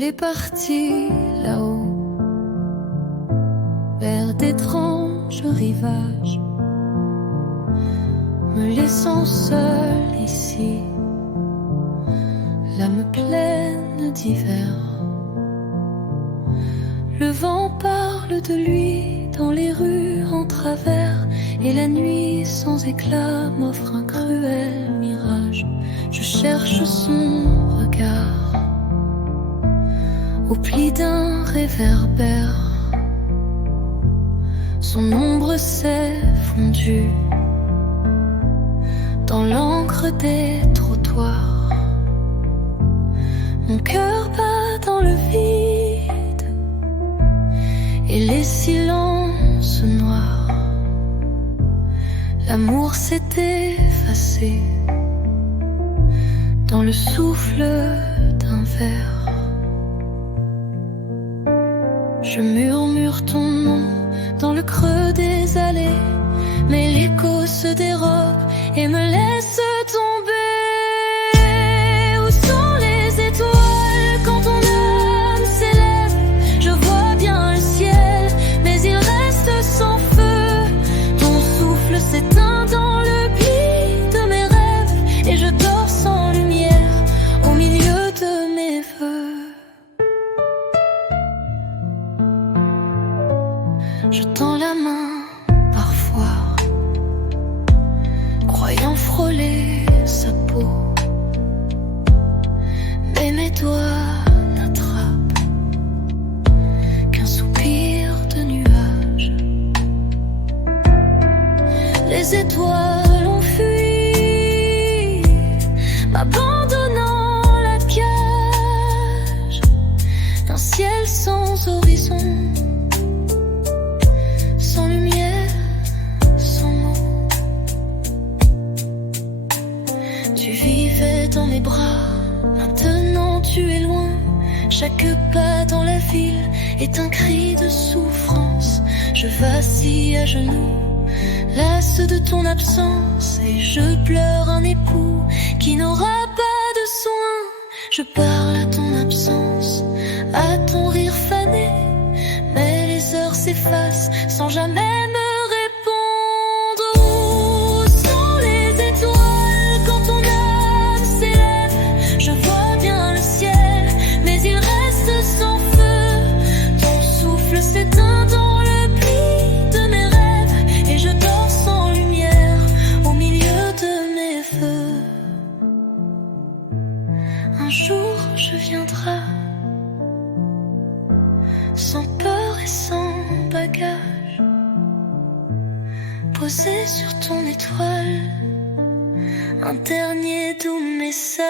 Il est parti là-haut, vers d'étranges rivages, me laissant seule ici, l'âme pleine d'hiver. Le vent parle de lui dans les rues en travers, et la nuit sans éclat m'offre un cruel mirage. Je cherche son regard au pli d'un réverbère. Son ombre s'est fondue dans l'encre des trottoirs. Mon cœur bat dans le vide et les silences noirs. L'amour s'est effacé dans le souffle d'un verre. Je murmure ton nom dans le creux des allées, mais l'écho se dérobe et me laisse tomber. Où sont les étoiles quand ton âme s'élève? Je vois bien le ciel, mais il reste sans feu. Ton souffle s'éteint dans le pli de mes rêves, et je dors sans lumière au milieu de mes vœux. Je tends la main parfois, croyant frôler sa peau, mais mes doigts n'attrapent qu'un soupir de nuage. Les étoiles ont fui, m'abandonnant la cage d'un ciel sans horizon, sans lumière, sans mots. Tu vivais dans mes bras, maintenant tu es loin. Chaque pas dans la ville est un cri de souffrance. Je vacille à genoux, lasse de ton absence, et je pleure un époux qui n'aura pas de soin. Je parle à ton absence, à ton rire fané, mais les heures s'effacent sans jamais me répondre. Où sont les étoiles quand ton âme s'élève? Je vois bien le ciel, mais il reste sans feu. Ton souffle s'éteint dans le pli de mes rêves, et je dors sans lumière au milieu de mes feux. Un jour je viendrai, sans peur et sans bagage, posé sur ton étoile, un dernier doux message.